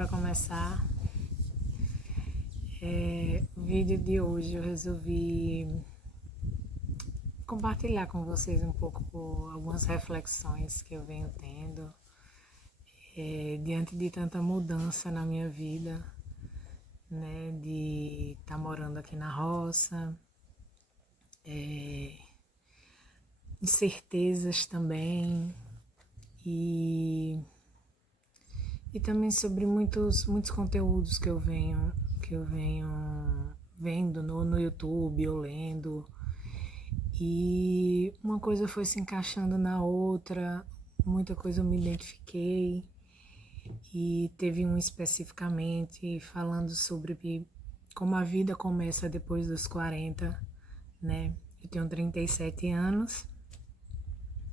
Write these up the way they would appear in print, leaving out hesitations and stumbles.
bora começar. O vídeo de hoje eu resolvi compartilhar com vocês um pouco algumas reflexões que eu venho tendo diante de tanta mudança na minha vida, né? De estar morando aqui na roça, incertezas também e também sobre muitos conteúdos que eu venho vendo no YouTube ou lendo. E uma coisa foi se encaixando na outra, muita coisa eu me identifiquei. E teve um especificamente falando sobre como a vida começa depois dos 40, né? Eu tenho 37 anos,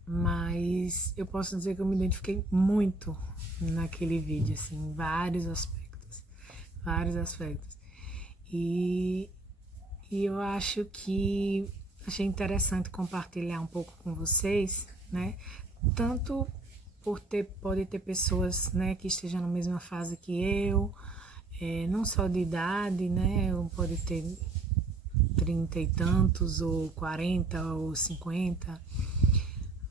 mas eu posso dizer que eu me identifiquei muito naquele vídeo, assim, em vários aspectos. E eu acho que achei interessante compartilhar um pouco com vocês, né? Tanto pode ter pessoas, né, que estejam na mesma fase que eu, não só de idade, né? Pode ter 30 e tantos, ou 40, ou 50,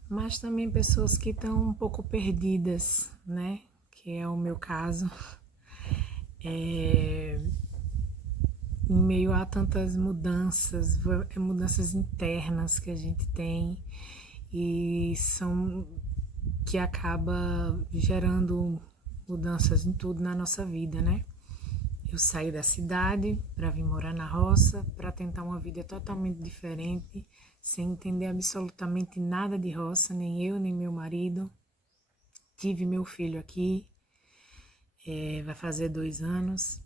mas também pessoas que estão um pouco perdidas, né? Que é o meu caso. Em meio a tantas mudanças internas que a gente tem e que acaba gerando mudanças em tudo na nossa vida, né? Eu saí da cidade para vir morar na roça, para tentar uma vida totalmente diferente, sem entender absolutamente nada de roça, nem eu, nem meu marido. Tive meu filho aqui, vai fazer 2 anos.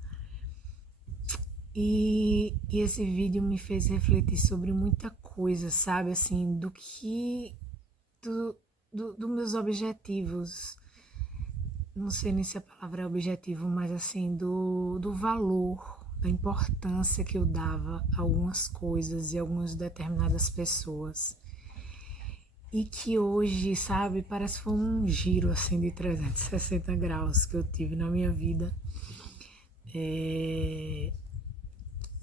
E esse vídeo me fez refletir sobre muita coisa, sabe? Assim, dos meus objetivos. Não sei nem se a palavra é objetivo, mas assim, do valor, da importância que eu dava a algumas coisas e a algumas determinadas pessoas. E que hoje, sabe, parece que foi um giro assim de 360 graus que eu tive na minha vida.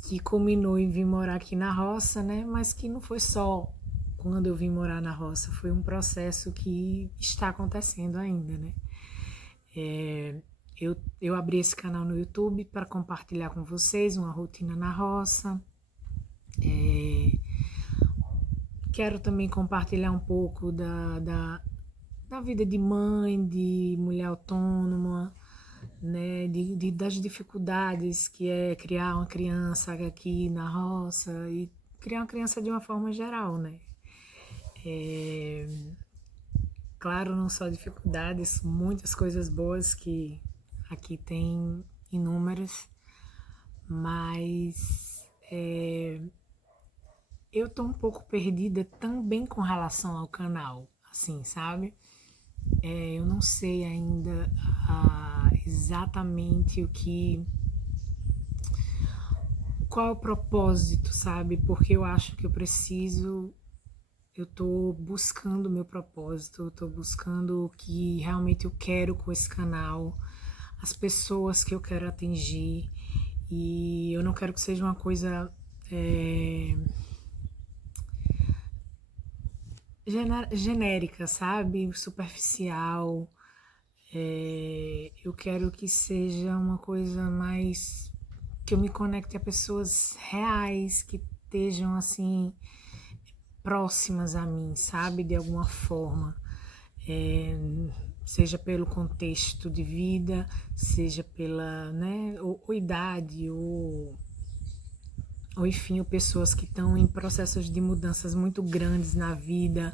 Que culminou em vir morar aqui na roça, né? Mas que não foi só quando eu vim morar na roça, foi um processo que está acontecendo ainda, né? Eu abri esse canal no YouTube para compartilhar com vocês uma rotina na roça. Quero também compartilhar um pouco da vida de mãe, de mulher autônoma, né, das dificuldades que é criar uma criança aqui na roça e criar uma criança de uma forma geral, né? Claro, não só dificuldades, muitas coisas boas que aqui tem inúmeras, mas eu tô um pouco perdida também com relação ao canal, assim, sabe? Eu não sei ainda exatamente qual é o propósito, sabe? Porque eu acho que eu tô buscando o meu propósito, eu tô buscando o que realmente eu quero com esse canal, as pessoas que eu quero atingir, e eu não quero que seja uma coisa genérica, sabe? Superficial. Eu quero que seja uma coisa mais que eu me conecte a pessoas reais, que estejam assim próximas a mim, sabe, de alguma forma, seja pelo contexto de vida, seja pela, né, ou idade, ou enfim, ou pessoas que estão em processos de mudanças muito grandes na vida,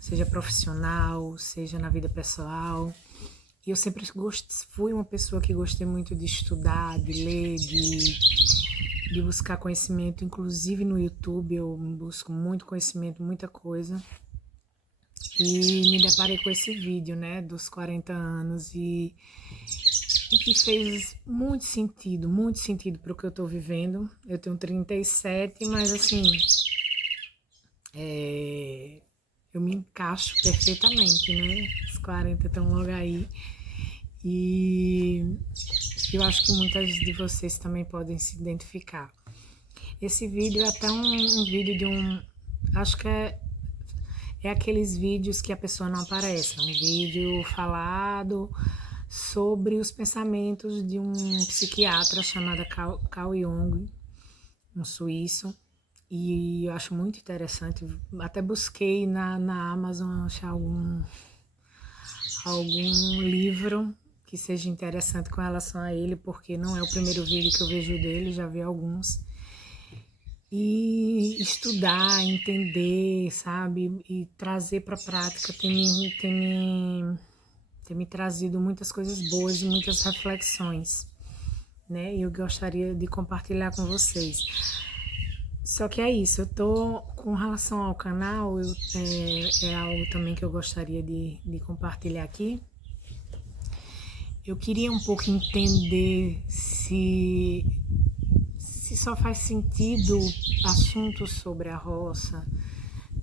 seja profissional, seja na vida pessoal. E eu sempre fui uma pessoa que gostei muito de estudar, de ler, de buscar conhecimento, inclusive no YouTube eu busco muito conhecimento, muita coisa. E me deparei com esse vídeo, né, dos 40 anos e que fez muito sentido para o que eu tô vivendo. Eu tenho 37, mas assim, eu me encaixo perfeitamente, né? Os 40 estão logo aí. E que eu acho que muitas de vocês também podem se identificar. Esse vídeo é até um vídeo de um... Acho que é aqueles vídeos que a pessoa não aparece. É um vídeo falado sobre os pensamentos de um psiquiatra chamado Carl Jung, um suíço. E eu acho muito interessante. Até busquei na Amazon achar algum livro que seja interessante com relação a ele, porque não é o primeiro vídeo que eu vejo dele, já vi alguns. E estudar, entender, sabe? E trazer para a prática tem me trazido muitas coisas boas e muitas reflexões, né? E eu gostaria de compartilhar com vocês. Só que é isso, eu tô com relação ao canal, é algo também que eu gostaria de compartilhar aqui. Eu queria um pouco entender se só faz sentido assuntos sobre a roça,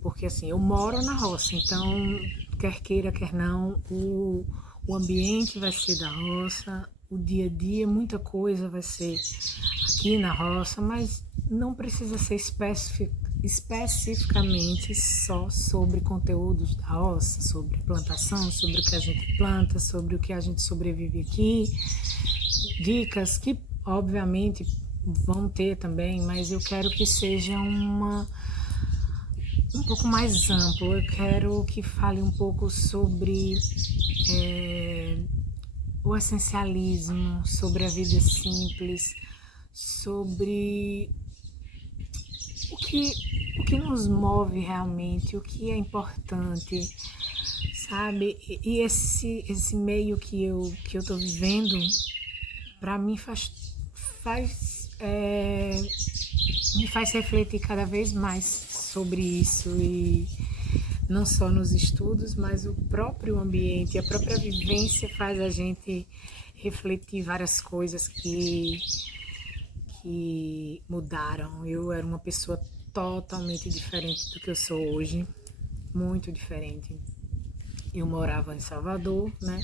porque assim, eu moro na roça, então quer queira, quer não, o ambiente vai ser da roça, o dia a dia, muita coisa vai ser aqui na roça, mas não precisa ser especificamente só sobre conteúdos da roça, sobre plantação, sobre o que a gente planta, sobre o que a gente sobrevive aqui, dicas que obviamente vão ter também, mas eu quero que seja um pouco mais amplo. Eu quero que fale um pouco sobre o essencialismo, sobre a vida simples, sobre o que nos move realmente, o que é importante, sabe? E esse meio que eu tô vivendo, para mim me faz refletir cada vez mais sobre isso, e não só nos estudos, mas o próprio ambiente, a própria vivência faz a gente refletir várias coisas que mudaram. Eu era uma pessoa totalmente diferente do que eu sou hoje, muito diferente. Eu morava em Salvador, né?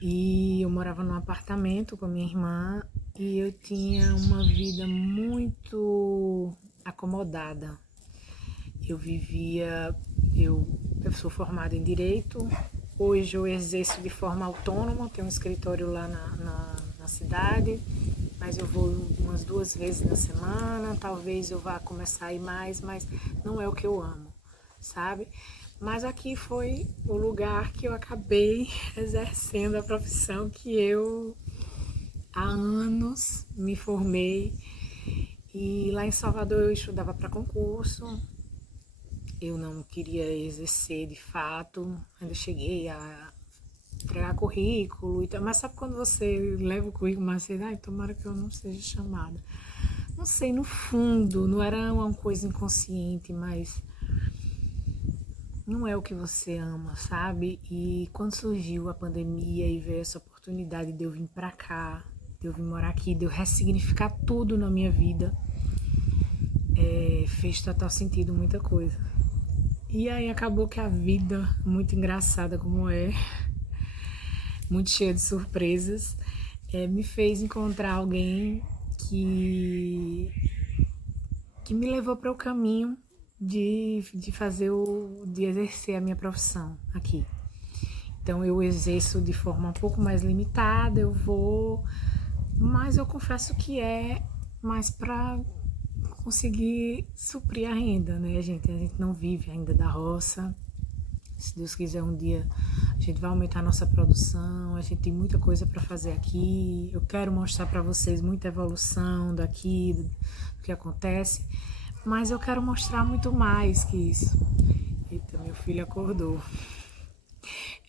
E eu morava num apartamento com a minha irmã e eu tinha uma vida muito acomodada. Eu sou formada em Direito, hoje eu exerço de forma autônoma, tenho um escritório lá na cidade, mas eu vou umas 2 vezes na semana, talvez eu vá começar a ir mais, mas não é o que eu amo, sabe? Mas aqui foi o lugar que eu acabei exercendo a profissão que eu há anos me formei. E lá em Salvador eu estudava para concurso, eu não queria exercer de fato, ainda cheguei a entregar currículo e tal, mas sabe quando você leva o currículo, mas você, tomara que eu não seja chamada. Não sei, no fundo, não era uma coisa inconsciente, mas não é o que você ama, sabe? E quando surgiu a pandemia e veio essa oportunidade de eu vir pra cá, de eu vir morar aqui, de eu ressignificar tudo na minha vida, fez total sentido muita coisa. E aí acabou que a vida, muito engraçada como é, muito cheia de surpresas, me fez encontrar alguém que me levou para o caminho de exercer a minha profissão aqui. Então eu exerço de forma um pouco mais limitada, mas eu confesso que é mais para conseguir suprir a renda, né, gente? A gente não vive ainda da roça. Se Deus quiser, um dia a gente vai aumentar a nossa produção, a gente tem muita coisa para fazer aqui. Eu quero mostrar para vocês muita evolução daqui, do que acontece, mas eu quero mostrar muito mais que isso. Eita, meu filho acordou.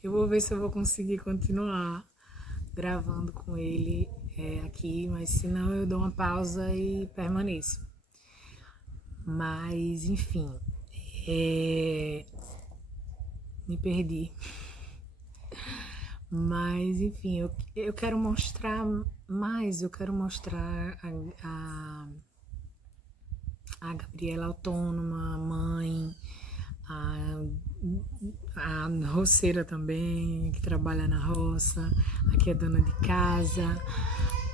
Eu vou ver se eu vou conseguir continuar gravando com ele aqui, mas se não eu dou uma pausa e permaneço. Mas, enfim, me perdi. Mas, enfim, eu quero mostrar mais, eu quero mostrar a Gabriela autônoma, mãe, a, a roceira também, que trabalha na roça, a que é dona de casa,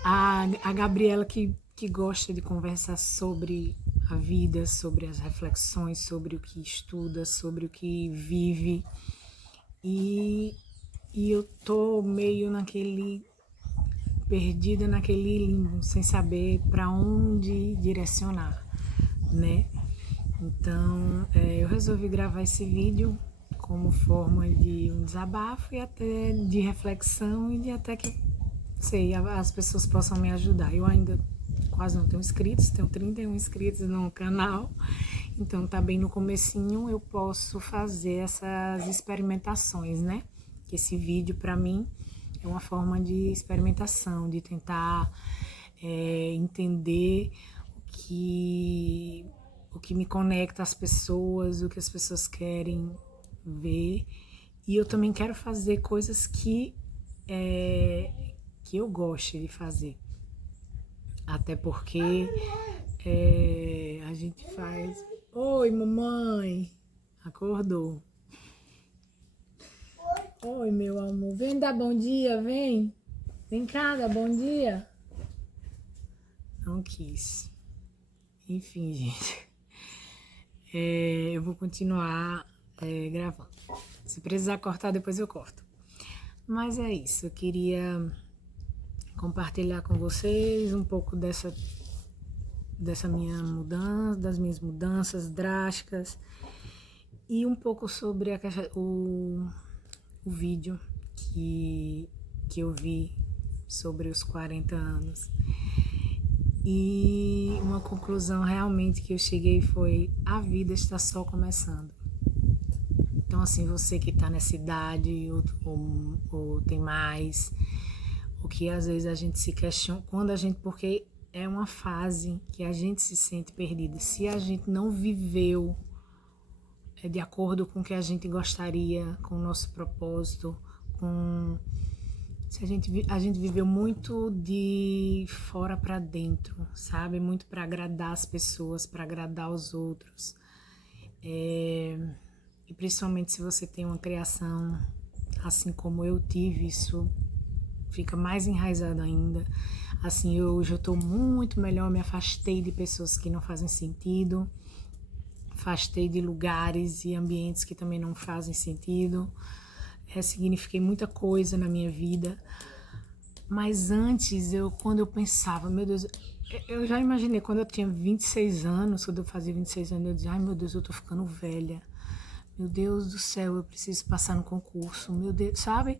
a Gabriela que gosta de conversar sobre a vida, sobre as reflexões, sobre o que estuda, sobre o que vive. E eu tô meio perdida naquele limbo, sem saber para onde direcionar, né? Então, eu resolvi gravar esse vídeo como forma de um desabafo e até de reflexão e de até que, sei, as pessoas possam me ajudar. Eu ainda quase não tenho inscritos, tenho 31 inscritos no canal, então tá bem no comecinho, eu posso fazer essas experimentações, né? Que esse vídeo para mim é uma forma de experimentação, de tentar entender o que me conecta às pessoas, o que as pessoas querem ver. E eu também quero fazer coisas que eu goste de fazer. Até porque a gente faz... Oi, mamãe! Acordou. Oi, meu amor. Vem dar bom dia, vem. Vem cá, dá bom dia. Não quis. Enfim, gente. Eu vou continuar gravando. Se precisar cortar, depois eu corto. Mas é isso. Eu queria compartilhar com vocês um pouco dessa minha mudança, das minhas mudanças drásticas e um pouco sobre o vídeo que eu vi sobre os 40 anos. E uma conclusão realmente que eu cheguei foi: a vida está só começando. Então, assim, você que está nessa idade ou tem mais, o que às vezes a gente se questiona, porque é uma fase que a gente se sente perdida. Se a gente não viveu de acordo com o que a gente gostaria, com o nosso propósito, se a gente viveu muito de fora para dentro, sabe? Muito para agradar as pessoas, para agradar os outros. E principalmente se você tem uma criação assim como eu tive, isso fica mais enraizado ainda. Assim, hoje eu estou muito melhor, me afastei de pessoas que não fazem sentido, afastei de lugares e ambientes que também não fazem sentido, ressignifiquei muita coisa na minha vida. Mas antes, quando eu pensava, meu Deus, eu já imaginei quando eu tinha 26 anos, quando eu fazia 26 anos, eu dizia: ai meu Deus, eu tô ficando velha, meu Deus do céu, eu preciso passar no concurso, meu Deus, sabe?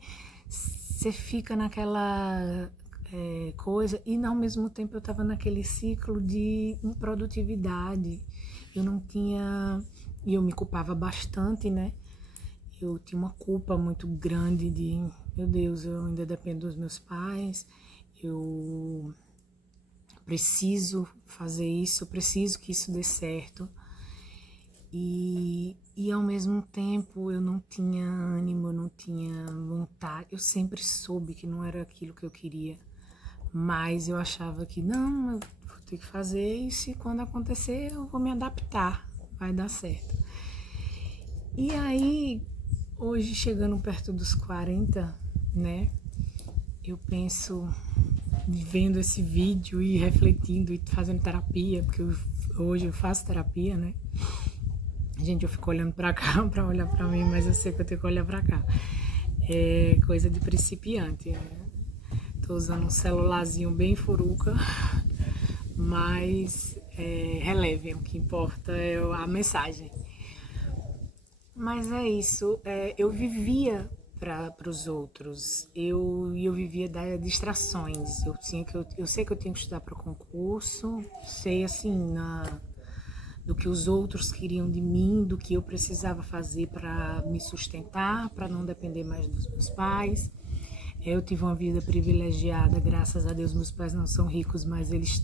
Você fica naquela coisa, e ao mesmo tempo eu estava naquele ciclo de improdutividade. Eu não tinha, e eu me culpava bastante, né? Eu tinha uma culpa muito grande de, meu Deus, eu ainda dependo dos meus pais, eu preciso fazer isso, eu preciso que isso dê certo. E ao mesmo tempo eu não tinha ânimo, eu não tinha vontade. Eu sempre soube que não era aquilo que eu queria, mas eu achava que não, eu vou ter que fazer isso e quando acontecer eu vou me adaptar, vai dar certo. E aí, hoje chegando perto dos 40, né, eu penso, vendo esse vídeo e refletindo e fazendo terapia, porque hoje eu faço terapia, né? Gente, eu fico olhando pra cá pra olhar pra mim, mas eu sei que eu tenho que olhar pra cá. É coisa de principiante. Tô usando um celularzinho bem furuca, mas relevem, o que importa é a mensagem. Mas é isso, eu vivia para os outros, eu vivia das distrações. Eu sei que eu tinha que estudar para o concurso, sei assim, do que os outros queriam de mim, do que eu precisava fazer para me sustentar, para não depender mais dos meus pais. Eu tive uma vida privilegiada, graças a Deus. Meus pais não são ricos, mas eles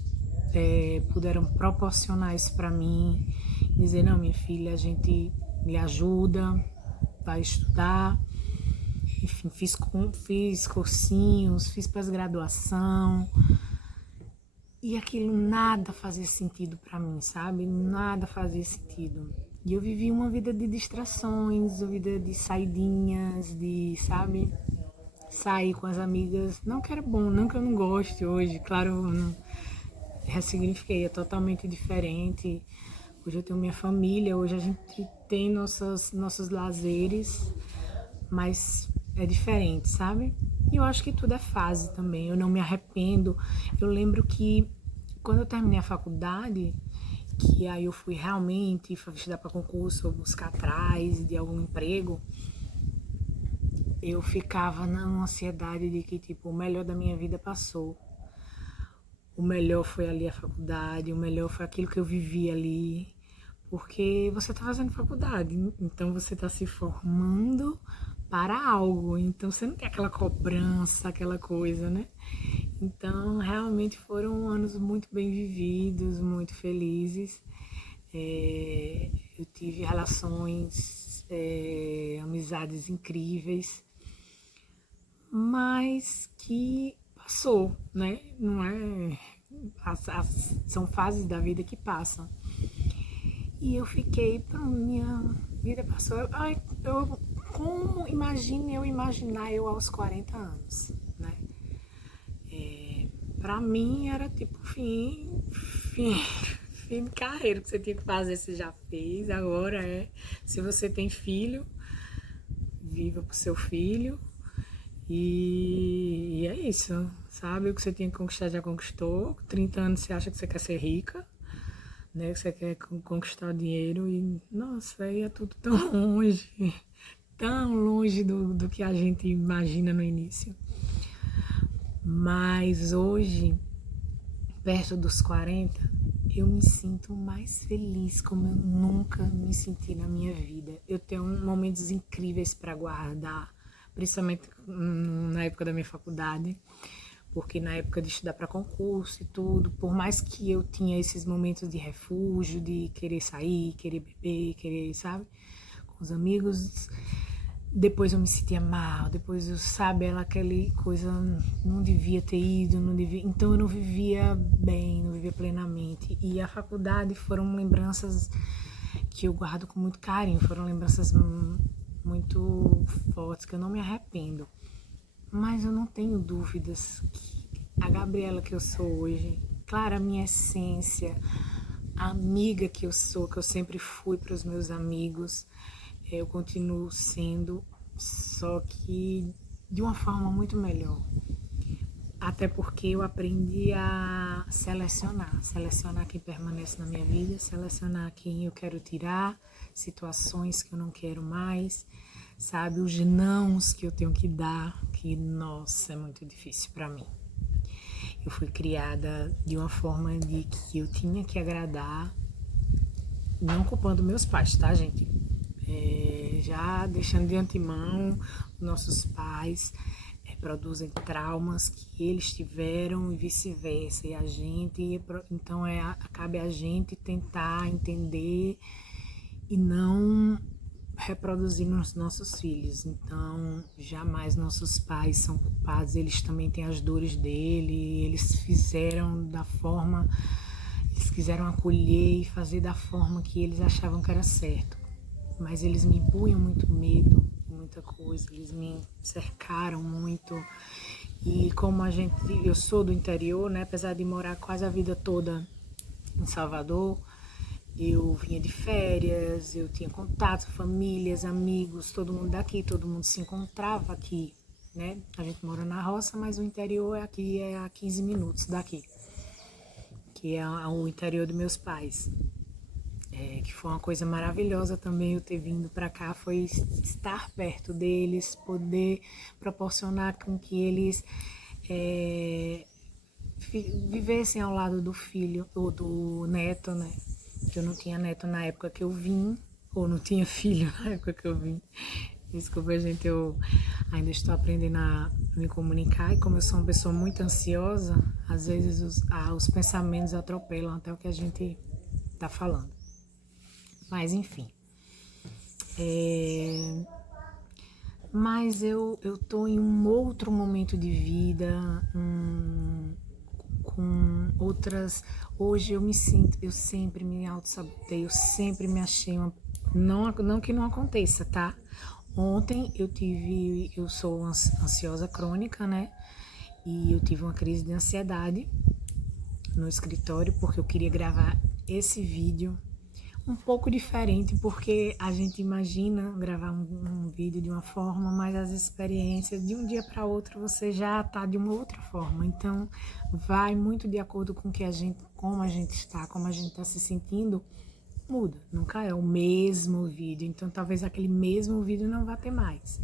puderam proporcionar isso para mim, dizer: não, minha filha, a gente lhe ajuda, vai estudar. Enfim, fiz cursinhos, fiz pós-graduação, e aquilo nada fazia sentido para mim, sabe? Nada fazia sentido. E eu vivi uma vida de distrações, uma vida de saidinhas, de, sabe, sair com as amigas. Não que era bom, não que eu não goste hoje, claro, eu não ressignifiquei, é totalmente diferente. Hoje eu tenho minha família, hoje a gente tem nossos lazeres, mas é diferente, sabe? E eu acho que tudo é fase também, eu não me arrependo. Eu lembro que quando eu terminei a faculdade, que aí eu fui realmente estudar para concurso, buscar atrás de algum emprego, eu ficava na ansiedade de que, tipo, o melhor da minha vida passou. O melhor foi ali a faculdade, o melhor foi aquilo que eu vivi ali. Porque você está fazendo faculdade, então você está se formando para algo. Então você não tem aquela cobrança, aquela coisa, né? Então realmente foram anos muito bem vividos, muito felizes. Eu tive relações, amizades incríveis, mas que passou, né? Não é. São fases da vida que passam. E eu fiquei, pronto, minha vida passou. Como imagine eu imaginar eu aos 40 anos, né? Pra mim era tipo fim de carreira que você tinha que fazer, você já fez. Agora se você tem filho, viva pro seu filho. E é isso, sabe? O que você tinha que conquistar já conquistou. 30 anos você acha que você quer ser rica, né? Que você quer conquistar dinheiro e, nossa, aí é tudo tão longe do que a gente imagina no início. Mas hoje, perto dos 40, eu me sinto mais feliz como eu nunca me senti na minha vida. Eu tenho momentos incríveis para guardar, principalmente na época da minha faculdade, porque na época de estudar para concurso e tudo, por mais que eu tinha esses momentos de refúgio, de querer sair, querer beber, querer, sabe, com os amigos, depois eu me sentia mal, depois eu, sabe, aquela coisa, não devia ter ido, não devia, então eu não vivia bem, não vivia plenamente. E a faculdade foram lembranças que eu guardo com muito carinho, foram lembranças muito fortes, que eu não me arrependo. Mas eu não tenho dúvidas que a Gabriela que eu sou hoje, claro, a minha essência, a amiga que eu sou, que eu sempre fui para os meus amigos, eu continuo sendo, só que de uma forma muito melhor. Até porque eu aprendi a selecionar quem permanece na minha vida, selecionar quem eu quero tirar, situações que eu não quero mais, sabe, os nãos que eu tenho que dar, que, nossa, é muito difícil para mim. Eu fui criada de uma forma de que eu tinha que agradar, não culpando meus pais, tá, gente? Já deixando de antemão, nossos pais produzem traumas que eles tiveram e vice-versa, e a gente, então cabe a gente tentar entender e não reproduzir nos nossos filhos. Então jamais nossos pais são culpados, eles também têm as dores dele, eles fizeram da forma, eles quiseram acolher e fazer da forma que eles achavam que era certo, mas eles me impunham muito medo, muita coisa, eles me cercaram muito. E como eu sou do interior, né, apesar de morar quase a vida toda em Salvador, eu vinha de férias, eu tinha contato, famílias, amigos, todo mundo daqui, todo mundo se encontrava aqui, né? A gente mora na roça, mas o interior é a 15 minutos daqui, que é o interior dos meus pais. Que foi uma coisa maravilhosa também eu ter vindo para cá, foi estar perto deles, poder proporcionar com que eles vivessem ao lado do filho ou do neto, né? Eu não tinha neto na época que eu vim, ou não tinha filho na época que eu vim. Desculpa, gente, eu ainda estou aprendendo a me comunicar, e como eu sou uma pessoa muito ansiosa, às vezes os pensamentos atropelam até o que a gente está falando. Mas enfim. Mas eu tô em um outro momento de vida, com outras. Hoje eu me sinto, eu sempre me auto-sabotei, eu sempre me achei Não que não aconteça, tá? Ontem eu sou ansiosa crônica, né? E eu tive uma crise de ansiedade no escritório porque eu queria gravar esse vídeo um pouco diferente, porque a gente imagina gravar um vídeo de uma forma, mas as experiências de um dia para outro você já tá de uma outra forma. Então, vai muito de acordo com que como a gente está, como a gente está se sentindo, muda. Nunca é o mesmo vídeo. Então, talvez aquele mesmo vídeo não vá ter mais.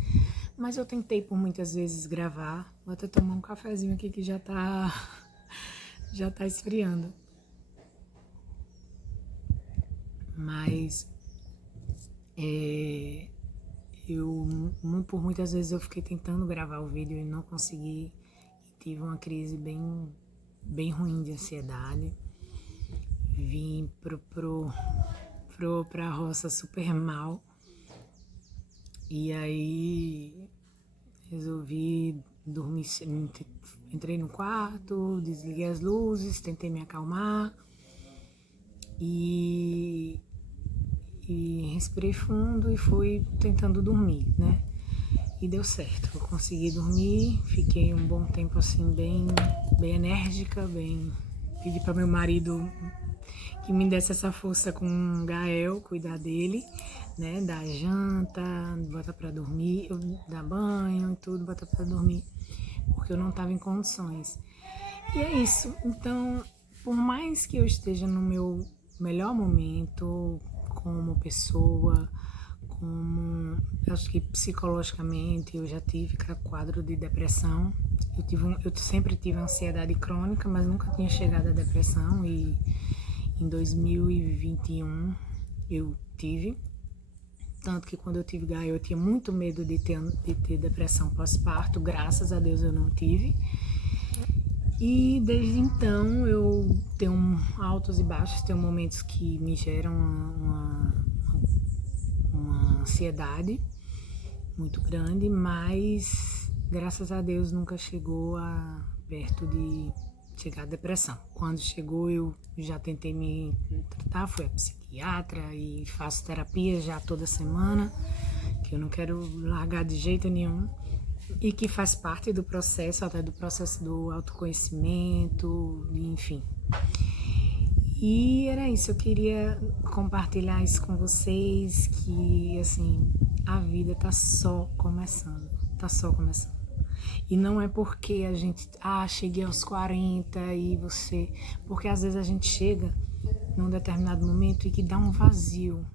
Mas eu tentei por muitas vezes gravar. Vou até tomar um cafezinho aqui que já tá esfriando. Mas por muitas vezes eu fiquei tentando gravar o vídeo e não consegui. E tive uma crise bem ruim de ansiedade. Vim pra roça super mal. E aí resolvi dormir, entrei no quarto, desliguei as luzes, tentei me acalmar e respirei fundo e fui tentando dormir, né? E deu certo, eu consegui dormir, fiquei um bom tempo assim bem enérgica, pedi para meu marido que me desse essa força com o Gael, cuidar dele, né? Dar janta, botar para dormir, dar banho e tudo, botar para dormir, porque eu não estava em condições. E é isso. Então, por mais que eu esteja no meu melhor momento como pessoa, acho que psicologicamente eu já tive quadro de depressão. Eu sempre tive ansiedade crônica, mas nunca tinha chegado à depressão, e em 2021 eu tive. Tanto que quando eu tive Gaia eu tinha muito medo de ter depressão pós-parto. Graças a Deus eu não tive. E desde então eu tenho altos e baixos, tenho momentos que me geram uma ansiedade muito grande, mas graças a Deus nunca chegou perto de chegar a depressão. Quando chegou eu já tentei me tratar, fui a psiquiatra e faço terapia já toda semana, que eu não quero largar de jeito nenhum. E que faz parte do processo, até do processo do autoconhecimento, enfim. E era isso, eu queria compartilhar isso com vocês, que assim, a vida tá só começando, tá só começando. E não é porque a gente, cheguei aos 40 e você, porque às vezes a gente chega num determinado momento e que dá um vazio.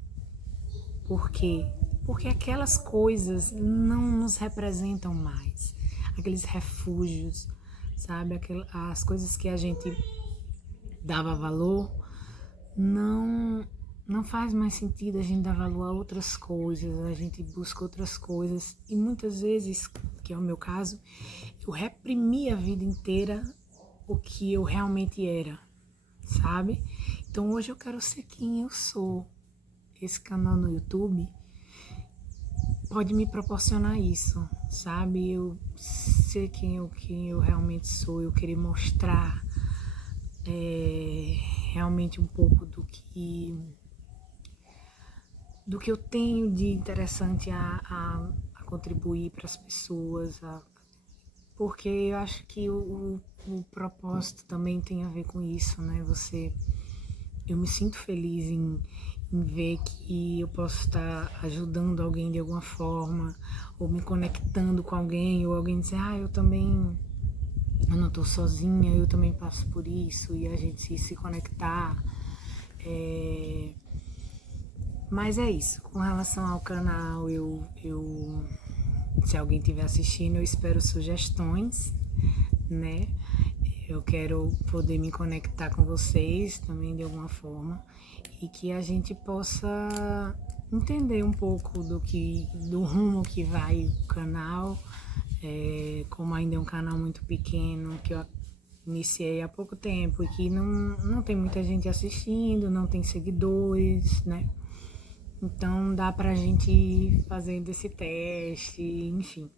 Por quê? Porque aquelas coisas não nos representam mais. Aqueles refúgios, sabe? As coisas que a gente dava valor, não faz mais sentido a gente dar valor a outras coisas, a gente busca outras coisas. E muitas vezes, que é o meu caso, eu reprimi a vida inteira o que eu realmente era, sabe? Então hoje eu quero ser quem eu sou. Esse canal no YouTube pode me proporcionar isso, sabe? Eu ser quem eu realmente sou, eu querer mostrar realmente um pouco do que eu tenho de interessante a contribuir para as pessoas, porque eu acho que o propósito também tem a ver com isso, né? Eu me sinto feliz em ver que eu posso estar ajudando alguém de alguma forma, ou me conectando com alguém, ou alguém dizer, eu não estou sozinha, eu também passo por isso, e a gente se conectar. Mas é isso, com relação ao canal, se alguém estiver assistindo, eu espero sugestões, né? Eu quero poder me conectar com vocês também de alguma forma, e que a gente possa entender um pouco do rumo que vai o canal, como ainda é um canal muito pequeno, que eu iniciei há pouco tempo e que não tem muita gente assistindo, não tem seguidores, né? Então dá pra gente ir fazendo esse teste, enfim.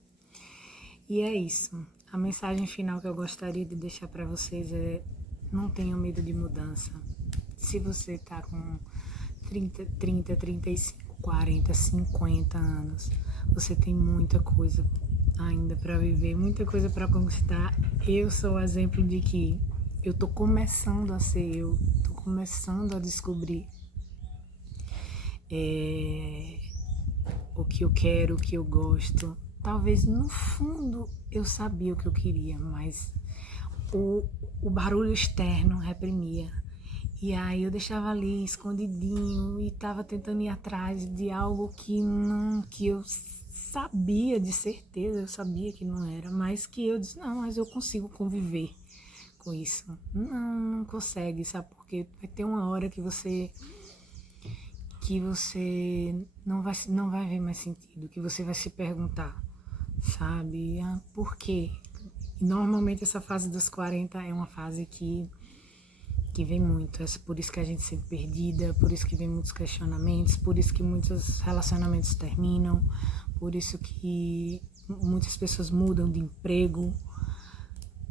E é isso. A mensagem final que eu gostaria de deixar para vocês é: não tenham medo de mudança. Se você tá com 35, 40, 50 anos. Você tem muita coisa ainda para viver, muita coisa para conquistar. Eu sou o exemplo de que eu tô começando a ser eu, tô começando a descobrir o que eu quero, o que eu gosto. Talvez no fundo eu sabia o que eu queria, mas o barulho externo reprimia. E aí eu deixava ali escondidinho e tava tentando ir atrás de algo que eu sabia de certeza, eu sabia que não era, mas que eu disse, não, mas eu consigo conviver com isso. Não consegue, sabe? Porque vai ter uma hora que você não vai ver mais sentido, que você vai se perguntar, sabe? Por quê? Normalmente essa fase dos 40 é uma fase que vem muito, é por isso que a gente se sente perdida, por isso que vem muitos questionamentos, por isso que muitos relacionamentos terminam, por isso que muitas pessoas mudam de emprego,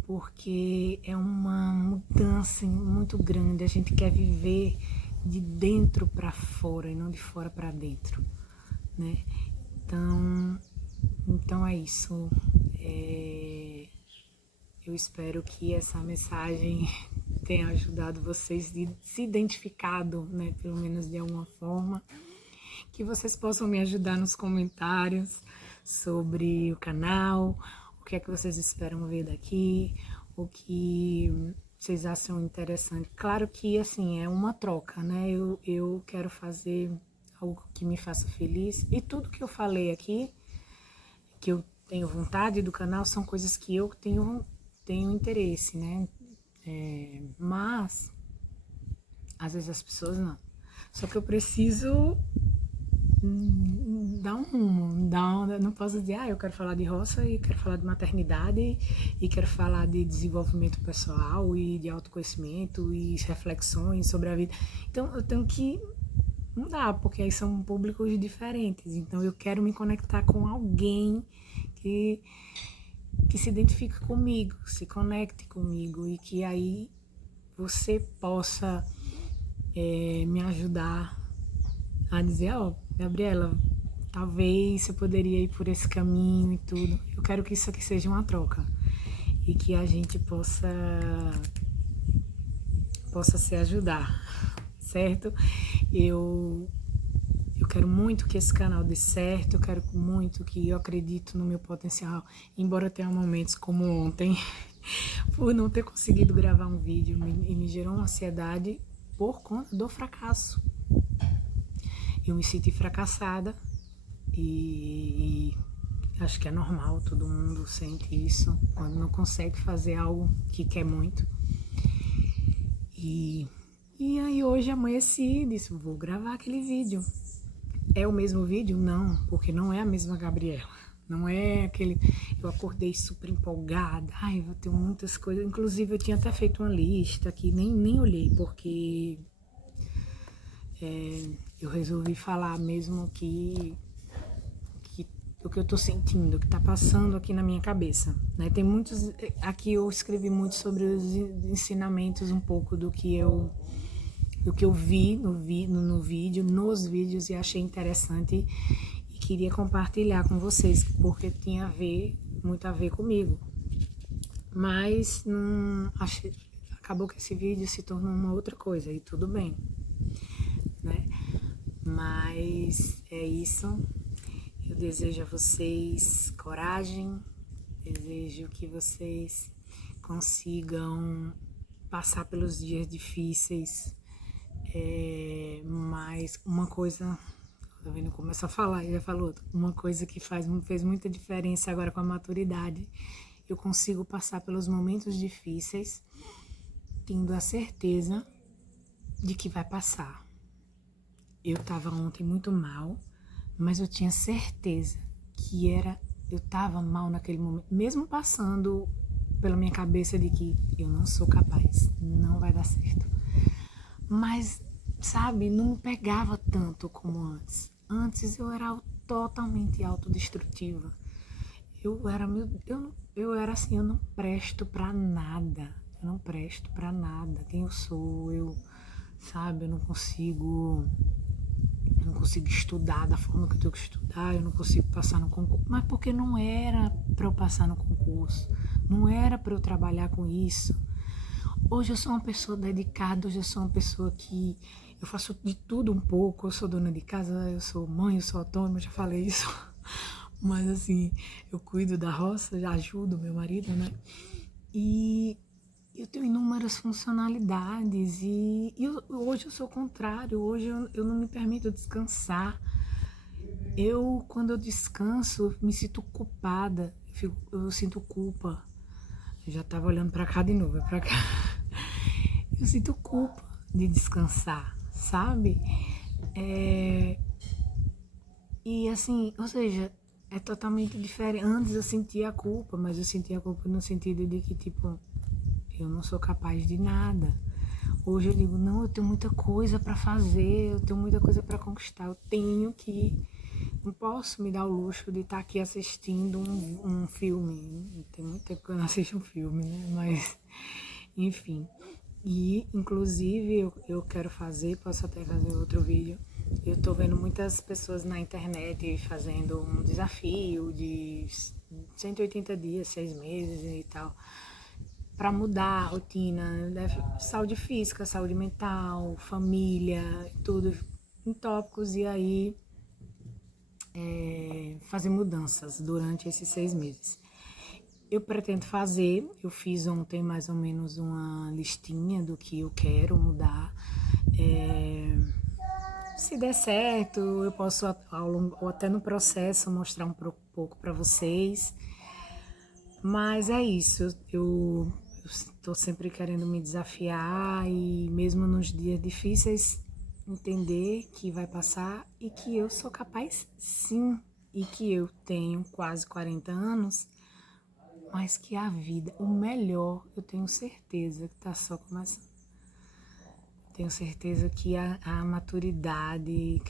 porque é uma mudança muito grande, a gente quer viver de dentro para fora e não de fora para dentro, né? Então é isso. Eu espero que essa mensagem tenha ajudado vocês de se identificado, né, pelo menos de alguma forma, que vocês possam me ajudar nos comentários sobre o canal, o que é que vocês esperam ver daqui, o que vocês acham interessante. Claro que, assim, é uma troca, né, eu quero fazer algo que me faça feliz, e tudo que eu falei aqui, que eu tenho vontade do canal, são coisas que eu tenho interesse, né? Mas às vezes as pessoas não. Só que eu preciso dar um rumo, não posso dizer, eu quero falar de roça e quero falar de maternidade e quero falar de desenvolvimento pessoal e de autoconhecimento e reflexões sobre a vida. Então eu tenho que mudar, porque aí são públicos diferentes. Então eu quero me conectar com alguém que se identifique comigo, se conecte comigo e que aí você possa me ajudar a dizer, Gabriela, talvez você poderia ir por esse caminho e tudo. Eu quero que isso aqui seja uma troca e que a gente possa se ajudar, certo? Eu quero muito que esse canal dê certo, eu quero muito que eu acredito no meu potencial, embora tenha momentos como ontem, por não ter conseguido gravar um vídeo e me gerou uma ansiedade por conta do fracasso. Eu me senti fracassada e acho que é normal, todo mundo sente isso quando não consegue fazer algo que quer muito. E aí hoje amanheci e disse, vou gravar aquele vídeo. É o mesmo vídeo? Não, porque não é a mesma Gabriela. Não é aquele... Eu acordei super empolgada. Vou ter muitas coisas. Inclusive, eu tinha até feito uma lista que nem olhei, porque eu resolvi falar mesmo que o que eu tô sentindo, o que tá passando aqui na minha cabeça, né? Tem muitos... Aqui eu escrevi muito sobre os ensinamentos, um pouco do que eu vi no vídeo, nos vídeos, e achei interessante e queria compartilhar com vocês, porque tinha muito a ver comigo. Mas acabou que esse vídeo se tornou uma outra coisa, e tudo bem, né? Mas é isso. Eu desejo a vocês coragem, desejo que vocês consigam passar pelos dias difíceis. Mas uma coisa, tá vendo, começa a falar, já falou, uma coisa que fez muita diferença agora com a maturidade, eu consigo passar pelos momentos difíceis, tendo a certeza de que vai passar. Eu estava ontem muito mal, mas eu tinha certeza que eu estava mal naquele momento, mesmo passando pela minha cabeça de que eu não sou capaz, não vai dar certo. Mas, sabe, não me pegava tanto como antes. Antes eu era totalmente autodestrutiva. Eu era assim, eu não presto pra nada. Eu não presto pra nada. Quem eu sou, sabe, eu não consigo eu não consigo estudar da forma que eu tenho que estudar, eu não consigo passar no concurso. Mas porque não era para eu passar no concurso, não era para eu trabalhar com isso. Hoje eu sou uma pessoa dedicada, hoje eu sou uma pessoa que eu faço de tudo um pouco. Eu sou dona de casa, eu sou mãe, eu sou autônoma, já falei isso. Mas assim, eu cuido da roça, já ajudo meu marido, né? E eu tenho inúmeras funcionalidades hoje eu sou o contrário, hoje eu não me permito descansar. Quando eu descanso, eu me sinto culpada, eu sinto culpa. Eu já estava olhando para cá de novo, para cá. Eu sinto culpa de descansar, sabe? E assim, ou seja, é totalmente diferente. Antes eu sentia a culpa, mas eu sentia a culpa no sentido de que, tipo, eu não sou capaz de nada. Hoje eu digo, não, eu tenho muita coisa para fazer, eu tenho muita coisa para conquistar, eu tenho que... Não posso me dar o luxo de estar aqui assistindo um filme. Tem muito tempo que eu não assisto um filme, né? Mas, enfim. E, inclusive, eu quero fazer, posso até fazer outro vídeo. Eu tô vendo muitas pessoas na internet fazendo um desafio de 180 dias, 6 meses e tal, para mudar a rotina, né? Saúde física, saúde mental, família, tudo em tópicos. E aí fazer mudanças durante esses 6 meses. Eu pretendo fazer, eu fiz ontem mais ou menos uma listinha do que eu quero mudar. Se der certo, eu posso ao longo, ou até no processo mostrar um pouco para vocês. Mas é isso, eu estou sempre querendo me desafiar e mesmo nos dias difíceis entender que vai passar e que eu sou capaz sim, e que eu tenho quase 40 anos, mas que a vida, o melhor, eu tenho certeza que está só começando. Tenho certeza que a maturidade,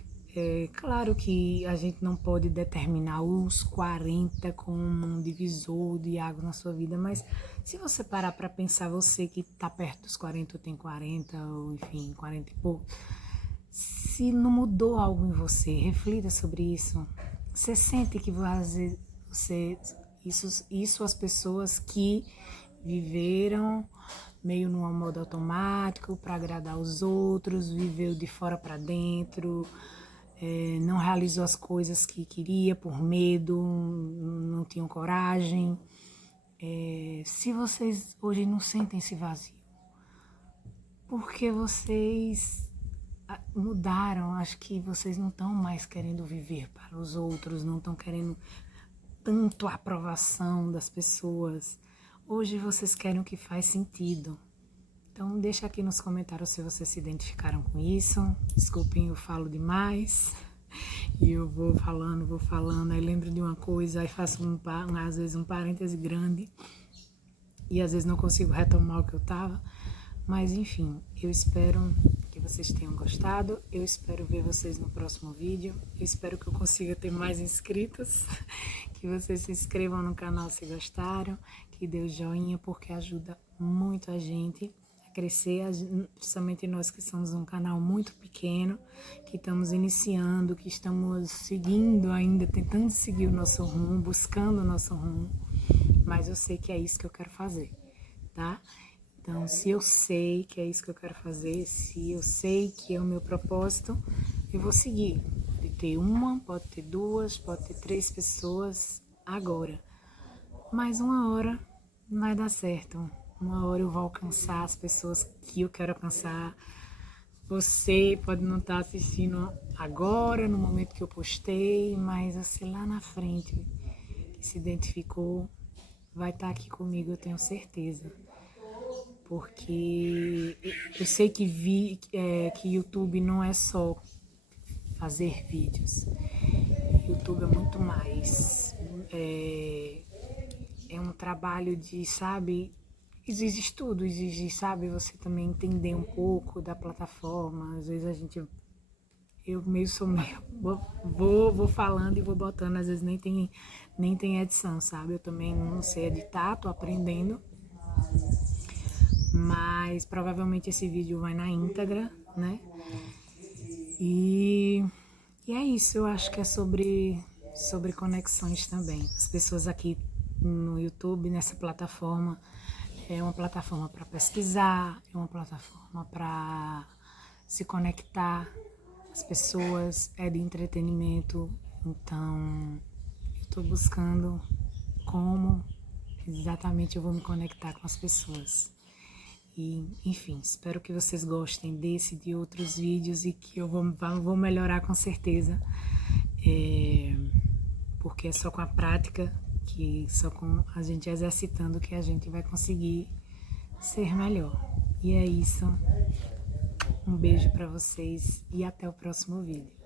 claro que a gente não pode determinar os 40 como um divisor de água na sua vida, mas se você parar para pensar, você que está perto dos 40 ou tem 40, ou enfim, 40 e pouco, se não mudou algo em você, reflita sobre isso. Você sente que isso as pessoas que viveram meio num modo automático para agradar os outros, viveu de fora para dentro, não realizou as coisas que queria por medo, não tinham coragem. Se vocês hoje não sentem esse vazio, porque vocês mudaram, acho que vocês não estão mais querendo viver para os outros, não estão querendo tanto a aprovação das pessoas. Hoje vocês querem o que faz sentido. Então deixa aqui nos comentários se vocês se identificaram com isso. Desculpem, eu falo demais. E eu vou falando, aí lembro de uma coisa, aí faço às vezes um parêntese grande. E às vezes não consigo retomar o que eu tava. Mas enfim, eu espero que vocês tenham gostado. Eu espero ver vocês no próximo vídeo. Eu espero que eu consiga ter mais inscritos. Que vocês se inscrevam no canal se gostaram. Que dê o joinha, porque ajuda muito a gente a crescer. Principalmente nós que somos um canal muito pequeno. Que estamos iniciando, que estamos seguindo ainda, tentando seguir o nosso rumo, buscando o nosso rumo. Mas eu sei que é isso que eu quero fazer, tá? Então, se eu sei que é isso que eu quero fazer, se eu sei que é o meu propósito, eu vou seguir. Pode ter uma, pode ter duas, pode ter 3 pessoas agora. Mas uma hora vai dar certo. Uma hora eu vou alcançar as pessoas que eu quero alcançar. Você pode não estar assistindo agora, no momento que eu postei, mas assim, lá na frente, que se identificou, vai estar aqui comigo, eu tenho certeza. Porque eu sei que YouTube não é só fazer vídeos. YouTube é muito mais. É um trabalho de, sabe, exige estudo, exige, sabe, você também entender um pouco da plataforma. Às vezes eu meio sou meio, vou falando e vou botando, às vezes nem tem edição, sabe? Eu também não sei editar, tô aprendendo. Mas provavelmente esse vídeo vai na íntegra, né? E E é isso, eu acho que é sobre conexões também. As pessoas aqui no YouTube, nessa plataforma, é uma plataforma para pesquisar, é uma plataforma para se conectar. As pessoas, é de entretenimento, então eu estou buscando como exatamente eu vou me conectar com as pessoas. E, enfim, espero que vocês gostem desse e de outros vídeos e que eu vou melhorar com certeza. Porque é só com a prática, que só com a gente exercitando que a gente vai conseguir ser melhor. E é isso. Um beijo para vocês e até o próximo vídeo.